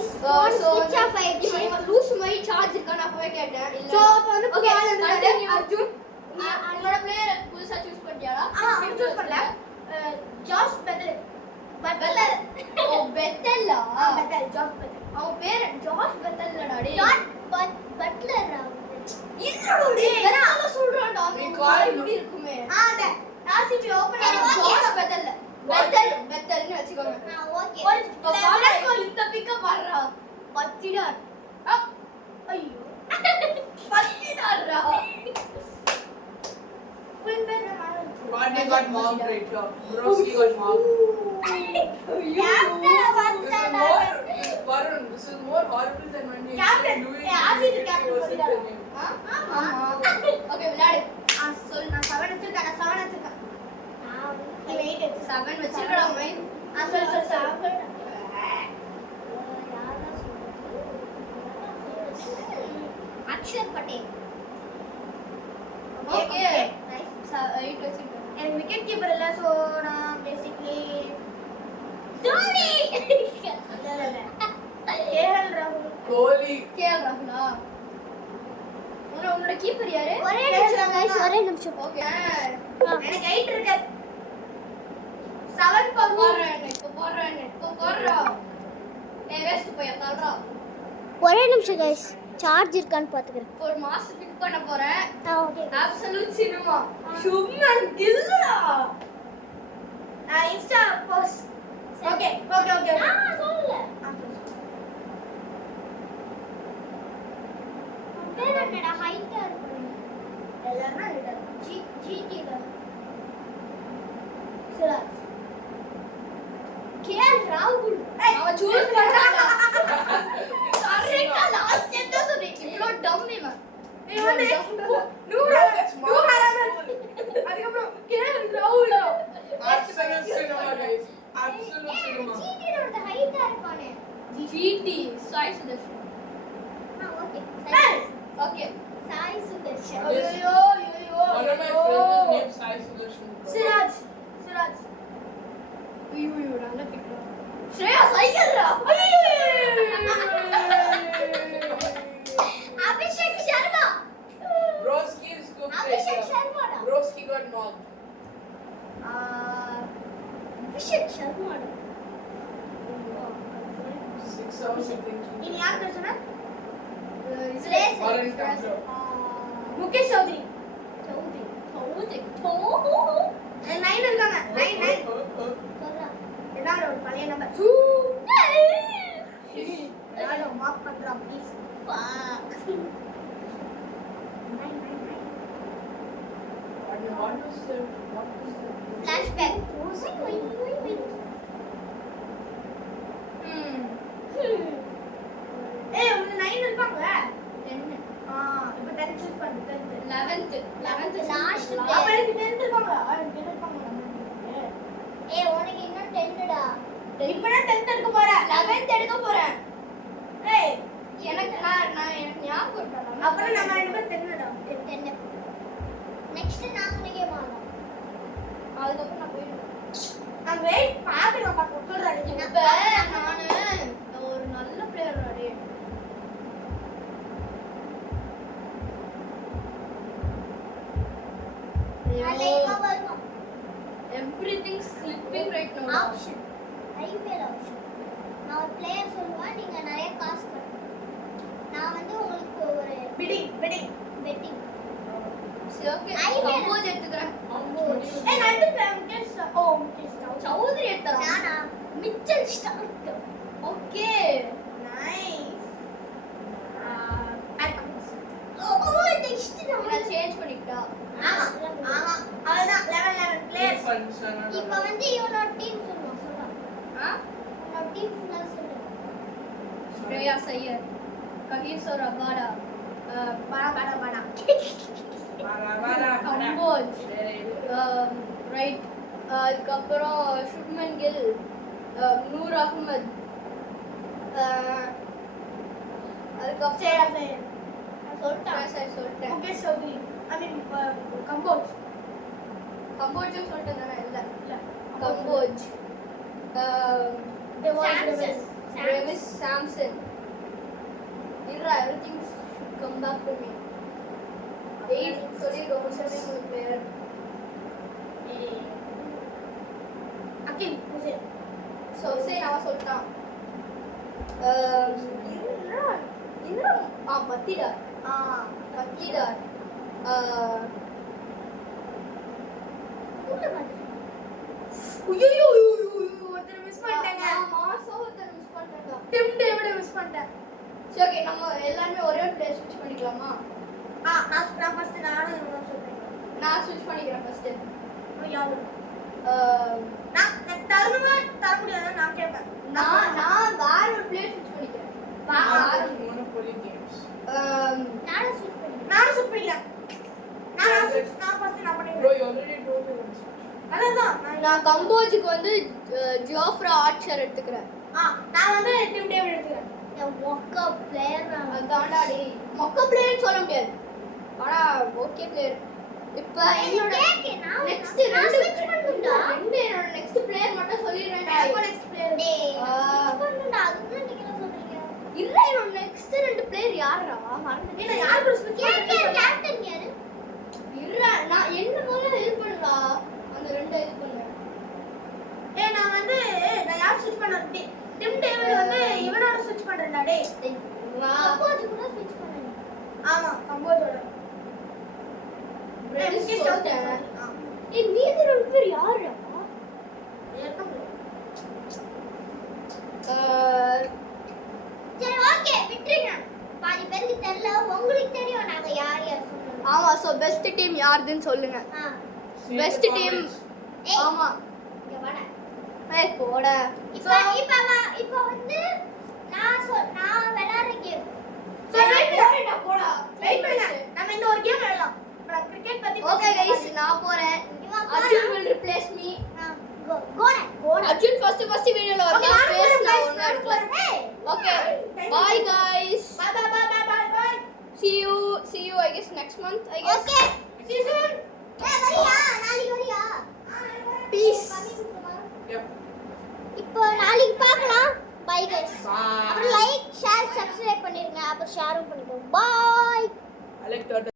Guys phone switch off ஆயிடுச்சு இவன் loose மாதிரி சார்ஜ் இருக்கான்னு அப்பவே கேட்டேன் இல்ல சோ அப்ப வந்து ஓகே பால் வந்து அர்ஜுன் உன்னோட பிளேயர் புதுசா சூஸ் பண்ணியாடா சூஸ் பண்ணல ஜாஸ் பெத்தல் ஓ பெத்தல்லா பெத்தல் ஜாஸ் பெத்தல் அவன் பேர் ஜார்ஜ் பெத்தல்லடா டேய் ஜார்ஜ் பட்லர் இல்லடா டேய் என்ன சொல்றான்டா நீ அவன் கால் இப்படி இருக்குமே அத ஆசிபி ஓபன் ஜார்ஜ் பெத்தல்ல பெத்தல்னு வெச்சுக்கோங்க ஓகே இப்ப பாலா இந்த பிக்கப் வர்றா பத்திடார் ஐயோ பத்திடாரா ஃபுல் பேர் நான் Barney got mobbed right here. Broski got mobbed. Varun, this is more horrible than when you Captain. Louis Captain was Captain. the name. ஆமா ஓகே விளையாடு சொல் நான் 7 வச்சிருக்கேன் 7 வச்சிருக்கேன் நீ வெயிட் 7 வெச்சிருக்கடா மைண்ட் சொல் அக்ஷர் பட்டேல் ஓகே நைஸ் 8 வெச்சிருக்கேன் எனக்கு விக்கெட் கீப்பர் இல்ல சோ நான் பேசிக்கலி தோனி இல்ல கேஎல் ராகுல் Kohli. கேஎல் ராகுலா உன்னோட கீப்பர் யாரு ஒரே நிமிஷம் गाइस ஒரே நிமிஷம் ஓகே எனக்கு 8 இருக்கு 7 ஃபார் போறேன் ஏய் வேஸ்ட் போய் தள்ளுறா ஒரே நிமிஷம் गाइस சார்ஜ் இருக்கான்னு பாத்துக்கறேன் ஒரு மாஸ் பிக் பண்ண போறேன் ஓகே அப்சல்யூட் சினிமா சுப்மன் கில்லா இன்ஸ்டா போஸ்ட் ஓகே நான் சொல்லல பேர் என்னடா ஹைட்டா இருக்கு எல்லாரும் ஜிடி தான் சிராஜ் கேஎல் ராகுல் அவன் சூஸ் பண்ணாடா கரெக்ட்டா லாஸ்ட் சென்டர் சொன்னீ இவ்ளோ டம் இவன் நீ வந்து அதுக்கப்புறம் கேஎல் ராகுல் Absolute cinema, guys. Absolute cinema. GT ஓட ஹைட்டா இருப்பானே GT Sai Sudharsan okay okay Sai Sudharsan ஐயோ One of my friends is named Sai Sudarshan. Siraj ஐயோ நல்ல பிக் ஸ்ரேயா சையல்ரா Abhishek Sharma Broski is cooked right Abhishek here. சர்மாடா Broski got mobbed. அபிஷேக் சர்மாடா 6 hours of thinking. நீ யார் பேர் சொன்ன Varun Tandon. முகேஷ் சௌத்ரி சௌத்ரி 9 இருக்காங்க 9 சொல்றா எல்லாரும் ஒரு பழைய நம்பர் எல்லாரும் மார்க் பண்றா please What was the flashback ஏய் உங்க 9 இருப்பாங்க 10 இப்போ 10 சூஸ் பண்ணு 10 11th லாஸ்ட் அப்ப எனக்கு 10 இருப்பாங்க எனக்கு 10 இருப்பாங்க ஏய் உனக்கு இன்னும் 10டா இப்போ நான் 10th எடுக்க போறேன் 11th எடுக்க போறேன் ஏய் எனக்கு எனக்கு ஞாபகம் இருக்கா அப்புறம் நம்ம ரெண்டு பேரும் 10டா 10 நெக்ஸ்ட் நான் உனக்கே மாறலாம் அதுக்கப்புறம் நான் போயிடுவேன் நான் வெயிட் பாத்துறேன் பாத்து சொல்றேன் இப்ப நானு ஒரு நல்ல பிளேயர் ராடி நாளைக்கு வருவோம் everything slipping right now option IPL option நான் ஒரு பிளேயர் சொல்லுவேன் நீங்க நிறைய காசு கட்டணும் நான் வந்து உங்களுக்கு ஒரு பிடிங் பெட்டிங் சரி ஓகே IPL. கம்போஸ் எடுத்துக்கறேன் ஏய் நான் எடுத்துறேன் முகேஷ் முகேஷ் சௌத்ரி எடுத்தறா நானா மிச்சல் ஸ்டார்க் ஓகே நைஸ் ஓ நெக்ஸ்ட் நான் சேஞ்ச் பண்ணிட்டா ஆமா அவ்வளவுதான் 11 பிளேயர்ஸ் இப்போ வந்து இவனோட டீம் சொல்லுவோம் ஆ உன்னோட டீம் ஃபுல்லா சொல்லு ஸ்ரேயா சையர் கஹீர் ரபாடா பாடா கம்போஸ் ரைட் அதுக்கப்புறம் சுப்மன் கில் நூர் அகமது அதுக்கப்புறம் சொல்லிட்டேன் முகேஷ் சௌத்ரி ஐ மீன் கம்போஸ் கம்போஜும் சொல்லிட்டேன் தானே இல்லை Kamboj Samson Travis Samson. Irra, everything should come back to me. 8 சொல்லிருக்கோம் சொல்லுங்க உங்க பேர். அகில் ஹுசைன். So say நான் சொல்லிட்டான். Irra பத்திடா. பத்திடா. ஐயோ ஒருத்தர் மிஸ் பண்ணிட்டேங்க. மாசோத்தர் மிஸ் பண்ணிட்டேன்டா. டிம் டேவிட் மிஸ் பண்ணிட்டேன். சரி ஓகே நம்ம எல்லாரும் ஒரே ஒரு பிளேஸ் ஸ்விட்ச் பண்ணிக்கலாமா? நான் ஃபர்ஸ்ட் நானும் இவங்க சொல்றேன். நான் ஸ்விட்ச் பண்ணிக்கிறேன் ஃபர்ஸ்ட். யாரு? நான் தர முடியாது நான் கேட்பேன். நான் வேற ஒரு பிளேஸ் ஸ்விட்ச் பண்ணிக்கிறேன். Monopoly games. நானும் ஸ்விட்ச் பண்ணிக்கிறேன். நானும் சுட் பண்ணிக்கிறேன். நான் ஃபர்ஸ்ட் நான் Bro, பண்ணிக்கிறேன். you already told me once. அதான் நான் கம்போஜுக்கு வந்து ஜியோஃப்ரா ஆர்ச்சர் எடுத்துக்கிறேன். நான் வந்து டிம் டேவிட் எடுத்துக்கிறேன். மொக்க பிளேயர் அதான்டா டேய் மொக்க பிளேயர் சொல்ல முடியாது. ஆனா ஓகே பிளேயர். இப்போ என்னோட நெக்ஸ்ட் நான் ஸ்விட்ச் பண்ணுடா. என்னோட நெக்ஸ்ட் பிளேயர் மட்டும் சொல்லிடுறேன்டா. இப்போ நெக்ஸ்ட் பிளேயர். டேய் ஸ்விட்ச் பண்ணுடா. அதுக்குள்ள நீங்க என்ன சொல்றீங்க? இல்ல என்னோட நெக்ஸ்ட் ரெண்டு பிளேயர் யாரா மறந்துட்டேன். நான் யார் கூட ஸ்விட்ச் கேப்டன் கேப்டன் யாரு? இல்ல நான் என்ன போல இது பண்ணடா. அந்த ரெண்டு இது பண்ணேன். நான் வந்து நான் யார் ஸ்விட்ச் பண்ணேன்? டிம் டேவிட் வந்து இவனோட ஸ்விட்ச் பண்றேன்டா டேய். அப்போ அதுக்குள்ள ஸ்விட்ச் பண்ணுங்க. ஆமா கம்போஜோட. முகேஷ் சௌத்ரி. மீதி ரெண்டு பேர் யாரா? சரி ஓகே விட்டுருங்க. பாதி பேருக்கு தெரியல. உங்களுக்கு தெரியும் நாங்க யார் யார் சொன்னோம். ஆமா சோ பெஸ்ட் டீம் யாருதுன்னு சொல்லுங்க. See in Best the team. comments. ஏய் ஆமா இங்க வாடா. போட இப்போ வந்து நான் விளையாடுற கேம். போடா போடா வெயிட் பண்ணுங்க. நம்ம இந்த ஒரு கேம் விளையாடலாம். நான் கிரிக்கெட் பத்தி ஓகே गाइस நான் போறேன். Arjun will replace me. கோட அர்ஜுன் ஃபர்ஸ்ட் வீடியோல வந்தா ஃபேஸ் நான் ஒண்ணா எடுக்கல. Okay bye guys. Bye. see you I guess next month I guess. Okay See you soon. வரியா நாளைக்கு வரியா? Peace. Yep. இப்போ நாளைக்கு பார்க்கலாம். By guys. Bye. அப்புறம் லைக் ஷேர் சப்ஸ்கிரைப் பண்ணிருங்க. அப்புறம் ஷேரும் பண்ணிக்கோங்க. பை. I like turtle.